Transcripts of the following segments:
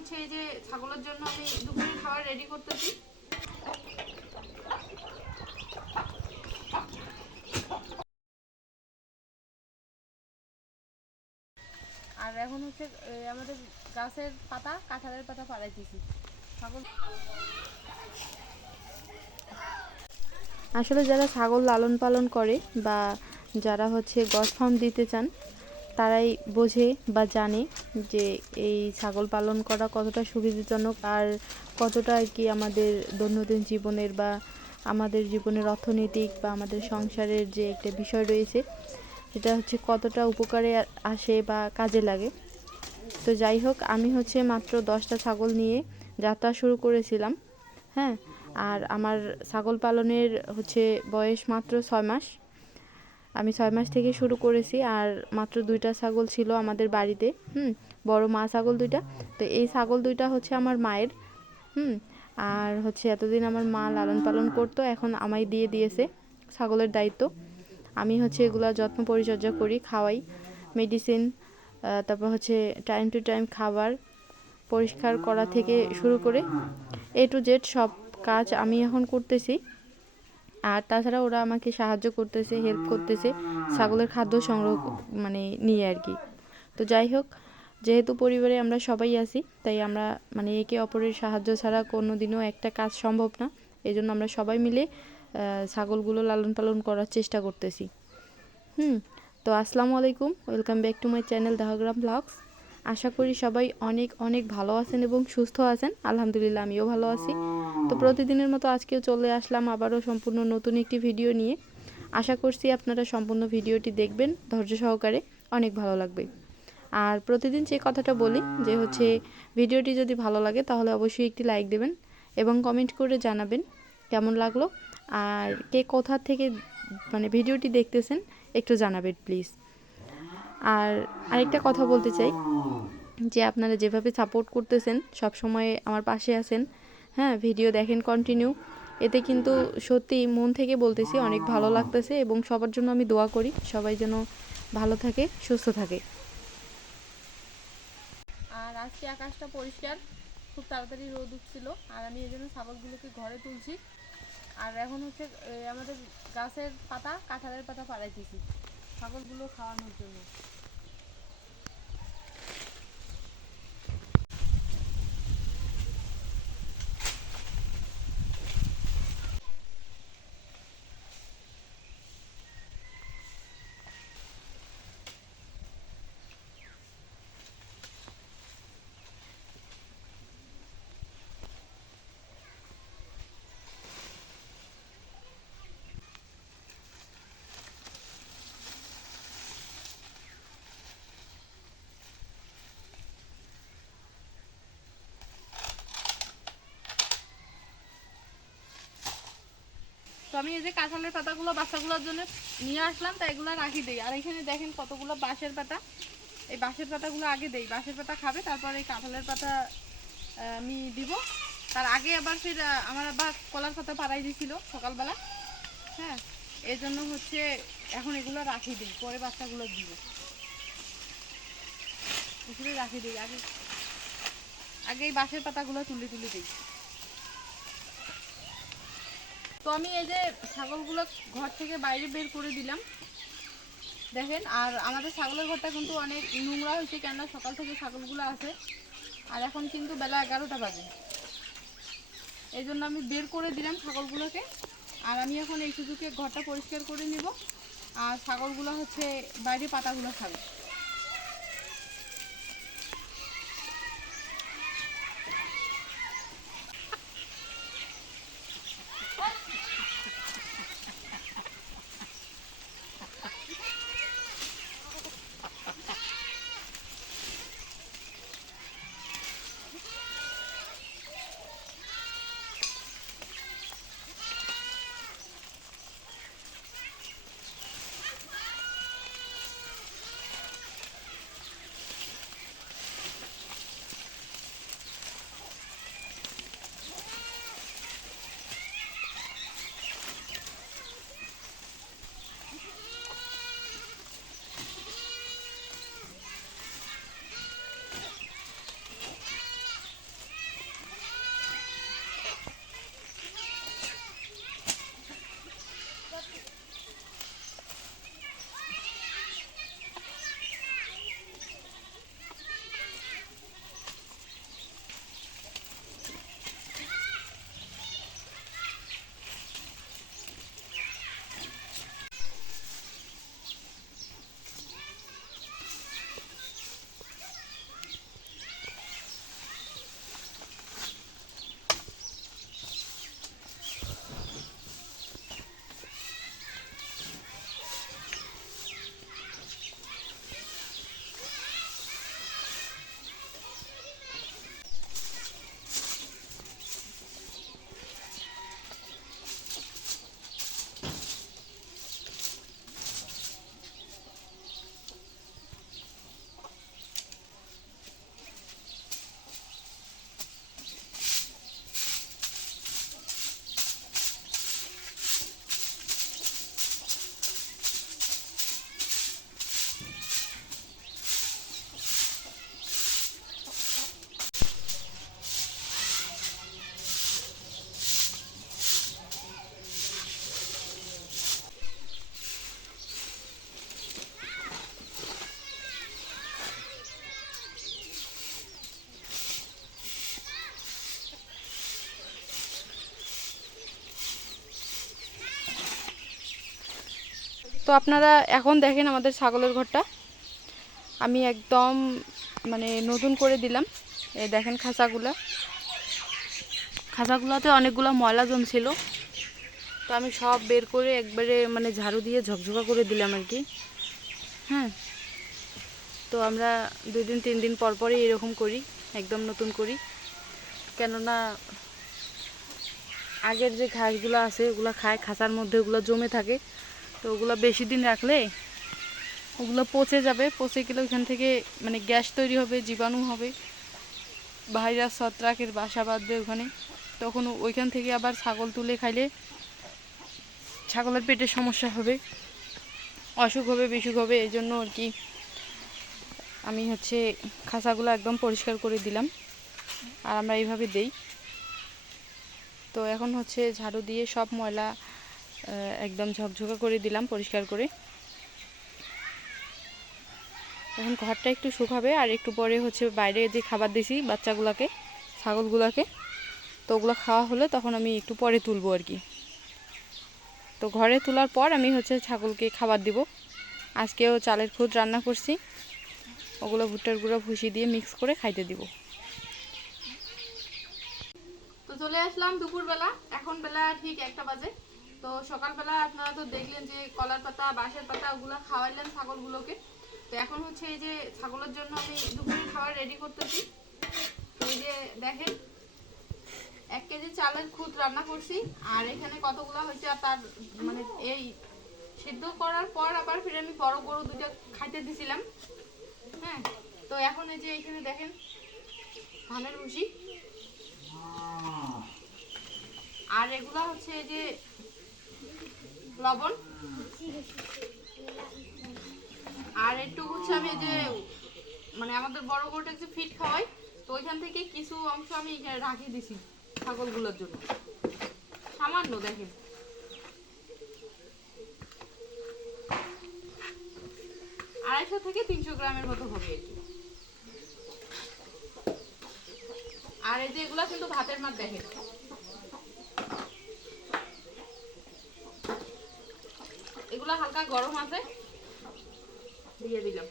হচ্ছে এই যে ছাগলের জন্য আমি দুপুরের খাবার রেডি করতেছি। আর এখন হচ্ছে আমাদের গাছের পাতা, কাঁঠালের পাতা পাড়াইতেছি। ছাগল আসলে যারা ছাগল লালন পালন করে বা যারা হচ্ছে গস ফার্ম দিতে চান তারাই বোঝে বা জানে যে এই ছাগল পালন করা কতটা সুবিধাজনক আর কতটা আর কি আমাদের দৈনন্দিন জীবনের বা আমাদের জীবনের অর্থনৈতিক বা আমাদের সংসারের যে একটা বিষয় রয়েছে, সেটা হচ্ছে কতটা উপকারে আসে বা কাজে লাগে। তো যাই হোক, আমি হচ্ছে মাত্র দশটা ছাগল নিয়ে যাত্রা শুরু করেছিলাম হ্যাঁ? আর আমার ছাগল পালনের হচ্ছে বয়স মাত্র ছয় মাস। আমি ছয় মাস থেকে শুরু করেছি আর মাত্র দুইটা ছাগল ছিল আমাদের বাড়িতে, হুম, বড় মা ছাগল দুইটা। তো এই ছাগল দুইটা হচ্ছে আমার মায়ের, হুম, আর হচ্ছে এতদিন আমার মা লালন পালন করতো, এখন আমায় দিয়ে দিয়েছে ছাগলের দায়িত্ব। আমি হচ্ছে এগুলা যত্ন পরিচর্যা করি, খাওয়াই মেডিসিন তারপর হচ্ছে টাইম টু টাইম খাবার পরিষ্কার করা থেকে শুরু করে এ টু জেড সব কাজ আমি এখন করতেছি। আর তাছাড়া ওরা আমাকে সাহায্য করতেছে হেল্প করতেছে, ছাগলের খাদ্য সংগ্রহ মানে নিয়ে আর কি। তো যাই হোক, যেহেতু পরিবারে আমরা সবাই আছি, তাই আমরা মানে একে অপরের সাহায্য ছাড়া কোনো দিনও একটা কাজ সম্ভব না। এই জন্য আমরা সবাই মিলে ছাগলগুলো লালন পালন করার চেষ্টা করতেছি। হুম, তো আসসালামু আলাইকুম, welcome back to my channel Dahagram vlogs. আশা করি সবাই অনেক অনেক ভালো আছেন এবং সুস্থ আছেন। আলহামদুলিল্লাহ, আমিও ভালো আছি। তো প্রতিদিনের মতো আজকেও চলে আসলাম আবারও সম্পূর্ণ নতুন একটি ভিডিও নিয়ে। আশা করছি আপনারা সম্পূর্ণ ভিডিওটি দেখবেন ধৈর্য সহকারে, অনেক ভালো লাগবে। আর প্রতিদিন যে কথাটা বলি, যে হচ্ছে ভিডিওটি যদি ভালো লাগে তাহলে অবশ্যই একটি লাইক দেবেন এবং কমেন্ট করে জানাবেন কেমন লাগল। আর কে কোথা থেকে মানে ভিডিওটি দেখতেছেন একটু জানাবেন, প্লিজ। আর আরেকটা কথা বলতে চাই, যে আপনারা যেভাবে সাপোর্ট করতেছেন, সব সময় আমার পাশে আছেন হ্যাঁ ভিডিও দেখেন কন্টিনিউ এতে কিন্তু সত্যি মন থেকে বলতেছি অনেক ভালো লাগতেছে এবং সবার জন্য আমি দোয়া করি, সবাই যেন ভালো থাকে, সুস্থ থাকে। আর আজকে আকাশটা পরিষ্কার, খুব তাড়াতাড়ি রোদ উঠছিল, আর আমি এই জন্য ছাগলগুলোকে ঘরে তুলছি। আর এখন হচ্ছে আমাদের গাছের পাতা, কাঁঠালের পাতা পাড়াইতেছি, ছাগলগুলো খাওয়ানোর জন্য। আমি এই যে কাঁঠালের পাতাগুলো বাচ্চাগুলোর জন্য নিয়ে আসলাম তাই এগুলো রাখি দিই। আর এখানে দেখেন কতগুলো বাঁশের পাতা। এই বাঁশের পাতাগুলো আগে দেই। বাঁশের পাতা খাবে, তারপর এই কাঁঠালের পাতা আমি দিব। তার আগে আবার ফের আমার আবার কলার পাতা পাড়াই দিয়েছিল সকালবেলা। হ্যাঁ এই জন্য হচ্ছে এখন এগুলো রাখি দিই, পরে বাচ্চাগুলো দিব। এগুলো রাখি দিই। আগে আগে এই বাঁশের পাতাগুলো তুলে তুলে দিই। তো আমি এই যে ছাগলগুলো ঘর থেকে বাইরে বের করে দিলাম। দেখেন, আর আমাদের ছাগলের ঘরটা কিন্তু অনেক নোংরা হয়েছে, কেননা সকাল থেকে ছাগলগুলো আছে। আর এখন কিন্তু বেলা এগারোটা বাজে। এই জন্য আমি বের করে দিলাম ছাগলগুলোকে। আর আমি এখন এই সুযোগে ঘরটা পরিষ্কার করে নিব। আর ছাগলগুলো হচ্ছে বাইরে পাতাগুলো খাবে। তো আপনারা এখন দেখেন আমাদের ছাগলের ঘরটা। আমি একদম মানে নতুন করে দিলাম। এই দেখেন খাঁচাগুলা। খাঁচাগুলোতে অনেকগুলো ময়লা জমছিল। তো আমি সব বের করে একবারে মানে ঝাড়ু দিয়ে ঝকঝকা করে দিলাম আর কি। হ্যাঁ। তো আমরা দুই দিন, তিন দিন পর পরই এরকম করি, একদম নতুন করি। কেননা আগের যে ঘাসগুলো আছে, ওগুলো খায়, খাঁচার মধ্যে ওগুলো জমে থাকে। তো ওগুলো বেশি দিন রাখলে ওগুলো পচে যাবে, পচে গেলে ওইখান থেকে মানে গ্যাস তৈরি হবে, জীবাণু হবে, ভাইরাস, ছত্রাকের বাসা বাঁধবে ওখানে। তখন ওইখান থেকে আবার ছাগল তুলে খাইলে ছাগলের পেটের সমস্যা হবে, অসুখ হবে, বিসুখ হবে এই জন্য আর কি আমি হচ্ছে খাঁচাগুলো একদম পরিষ্কার করে দিলাম আর আমরা এইভাবে দেই। তো এখন হচ্ছে ঝাড়ু দিয়ে সব ময়লা একদম ঝকঝকা করে দিলাম, পরিষ্কার করে। এখন ঘরটা একটু শুকাবে, আর একটু পরে হচ্ছে বাইরে যে খাবার দিছি বাচ্চাগুলোকে, ছাগলগুলোকে, তো ওগুলো খাওয়া হলে তখন আমি একটু পরে তুলবো আর কি। তো ঘরে তোলার পর আমি হচ্ছে ছাগলকে খাবার দিব। আজকেও চালের খুদ রান্না করছি। ওগুলো ভুট্টার গুঁড়ো ভুসি দিয়ে মিক্স করে খাইতে দিব। তো চলে আসলাম দুপুরবেলা, এখন বেলা ঠিক একটা বাজে। তো সকালবেলা আপনারা তো দেখলেন যে কলার পাতা, বাঁশের পাতা ওগুলো খাওয়াইলেন ছাগলগুলোকে। তো এখন হচ্ছে এই যে ছাগলের জন্য আমি দুপুরের খাবার রেডি করতেছি। তো এই যে দেখেন, এক কেজি চালের খুদ রান্না করছি। আর এখানে কতগুলো হয়েছে আর তার মানে এই সিদ্ধ করার পর আবার ফিরে আমি বড় গরু দুটো খাইতে দিছিলাম। হ্যাঁ তো এখন এই যে এখানে দেখেন, ধানের ভুসি। আর এগুলা হচ্ছে এই যে লবণ। আর একটু হচ্ছে আমি যে মানে আমাদের বড় গরুটা একটু ফিট খাওয়াই তো ওইখান থেকে কিছু অংশ আমি রাখি দিছি ছাগলগুলোর জন্য। সামান্য দেখেন। আড়াইশো থেকে তিনশো গ্রামের মতো হবে আর কি। আর এই যে এগুলা কিন্তু ভাতের মাছ দেখেন। এগুলা হালকা গরম আছে। দিয়ে দিলাম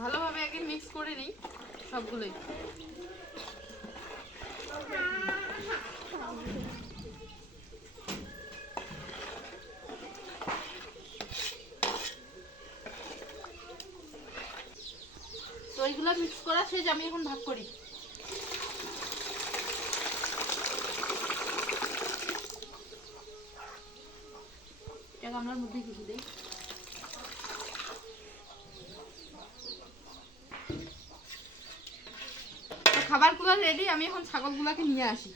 ভালোভাবে আগে মিক্স করে নিই সবগুলোই এইগুলো মিক্স করা সেই আমি এখন ভাগ করি। গামলার মধ্যে কিছু দিই। খাবারগুলো রেডি আমি এখন ছাগলগুলোকে নিয়ে আসি।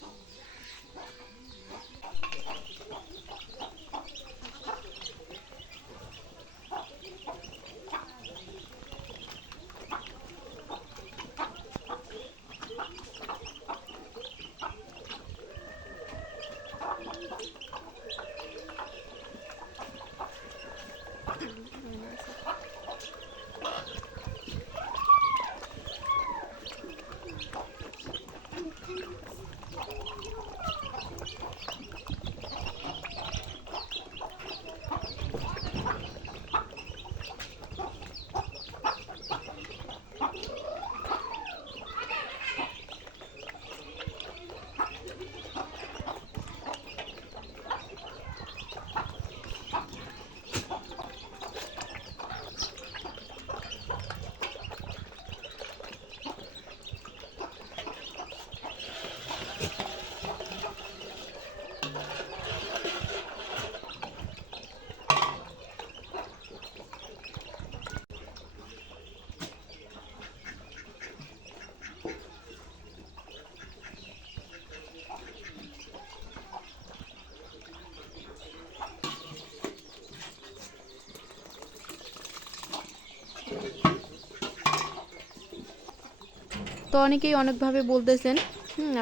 তো অনেকেই অনেকভাবে বলতেছেন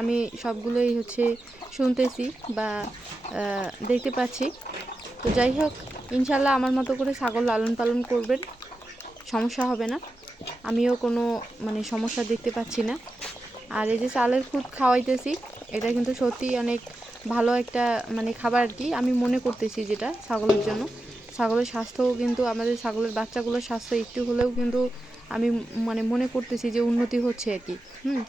আমি সবগুলোই হচ্ছে শুনতেছি বা দেখতে পাচ্ছি। তো যাই হোক, ইনশাল্লাহ আমার মতো করে ছাগল লালন পালন করবেন, সমস্যা হবে না। আমিও কোনো মানে সমস্যা দেখতে পাচ্ছি না। আর এই যে চালের খুদ খাওয়াইতেছি, এটা কিন্তু সত্যি অনেক ভালো একটা মানে খাবার আর কি। আমি মনে করতেছি যেটা ছাগলের জন্য। ছাগলের স্বাস্থ্যও কিন্তু আমাদের ছাগলের বাচ্চাগুলোর স্বাস্থ্য একটু হলেও কিন্তু আমি মানে মনে করতেছি যে উন্নতি হচ্ছে আর কি, হুম?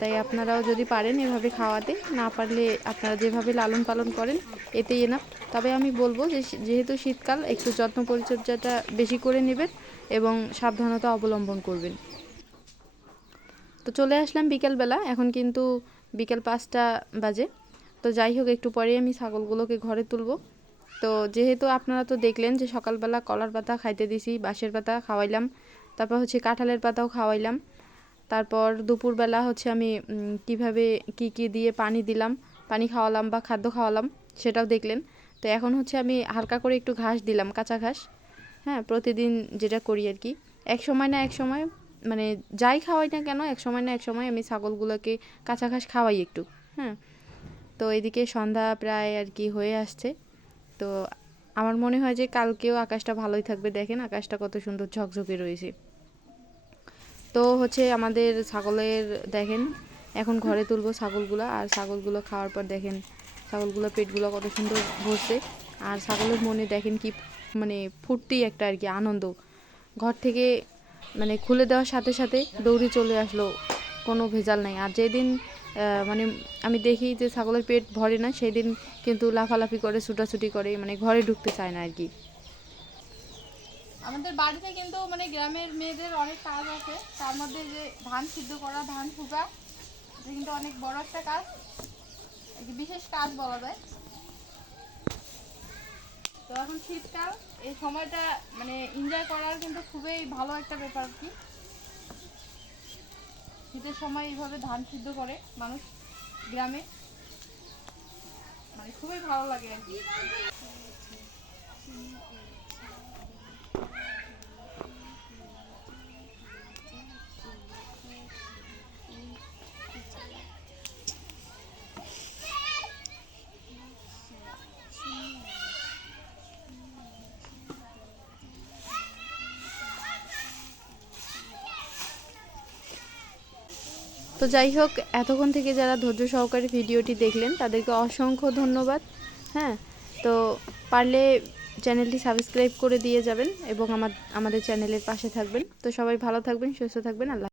তাই আপনারাও যদি পারেন এভাবে খাওয়াতে, না পারলে আপনারা যেভাবে লালন পালন করেন, এতেই না তবে আমি বলব যে যেহেতু শীতকাল, একটু যত্ন পরিচর্যাটা বেশি করে নেবেন এবং সাবধানতা অবলম্বন করবেন। তো চলে আসলাম বিকেলবেলা, এখন কিন্তু বিকেল পাঁচটা বাজে। তো যাই হোক, একটু পরেই আমি ছাগলগুলোকে ঘরে তুলবো। তো যেহেতু আপনারা তো দেখলেন যে সকালবেলা কলার পাতা খাইতে দিছি, বাঁশের পাতা খাওয়াইলাম তারপর হচ্ছে কাঁঠালের পাতাও খাওয়াইলাম। তারপর দুপুরবেলা হচ্ছে আমি কীভাবে কি কি দিয়ে পানি দিলাম, পানি খাওয়ালাম বা খাদ্য খাওয়ালাম সেটাও দেখলেন। তো এখন হচ্ছে আমি হালকা করে একটু ঘাস দিলাম, কাঁচা ঘাস। হ্যাঁ প্রতিদিন যেটা করি আর কি। এক সময় না এক সময় মানে যাই খাওয়াই না কেন, এক সময় না এক সময় আমি ছাগলগুলোকে কাঁচা ঘাস খাওয়াই একটু। হ্যাঁ তো এদিকে সন্ধ্যা প্রায় আর কি হয়ে আসছে। তো আমার মনে হয় যে কালকেও আকাশটা ভালোই থাকবে। দেখেন আকাশটা কত সুন্দর ঝকঝকে রয়েছে। তো হচ্ছে আমাদের ছাগলের, দেখেন, এখন ঘরে তুলবো ছাগলগুলো। আর ছাগলগুলো খাওয়ার পর দেখেন, ছাগলগুলো পেটগুলো কত সুন্দর ভরছে। আর ছাগলের মনে দেখেন কি মানে ফুর্তি একটা আর কি আনন্দ। ঘর থেকে মানে খুলে দেওয়ার সাথে সাথে দৌড়ে চলে আসলো, কোনো ভেজাল নাই। আর যেদিন মানে আমি দেখি যে ছাগলের পেট ভরে না সেই দিন কিন্তু লাফালাফি করে, ছুটাছুটি করে মানে ঘরে ঢুকতে চায় না আর কি। আমাদের বাড়িতে কিন্তু মানে গ্রামের মেয়েদের অনেক কাজ আছে। তার মধ্যে যে ধান সিদ্ধ করা, ধান ফুকা এটা কিন্তু অনেক বড় একটা কাজ। বিশেষ কাজ বলা যায়। তো এখন শীতকাল, এই সময়টা মানে এনজয় করার কিন্তু খুবই ভালো একটা ব্যাপার কি। শীতের সময় এইভাবে ধান সিদ্ধ করে মানুষ গ্রামে। মানে খুবই ভালো লাগে আর কি। তো যাই হোক, এতক্ষণ থেকে যারা ধৈর্য সহকারে ভিডিওটি দেখলেন, তাদেরকে অসংখ্য ধন্যবাদ। হ্যাঁ তো পারলে চ্যানেলটি সাবস্ক্রাইব করে দিয়ে যাবেন এবং আমার, আমাদের চ্যানেলের পাশে থাকবেন। তো সবাই ভালো থাকবেন, সুস্থ থাকবেন, আল্লাহ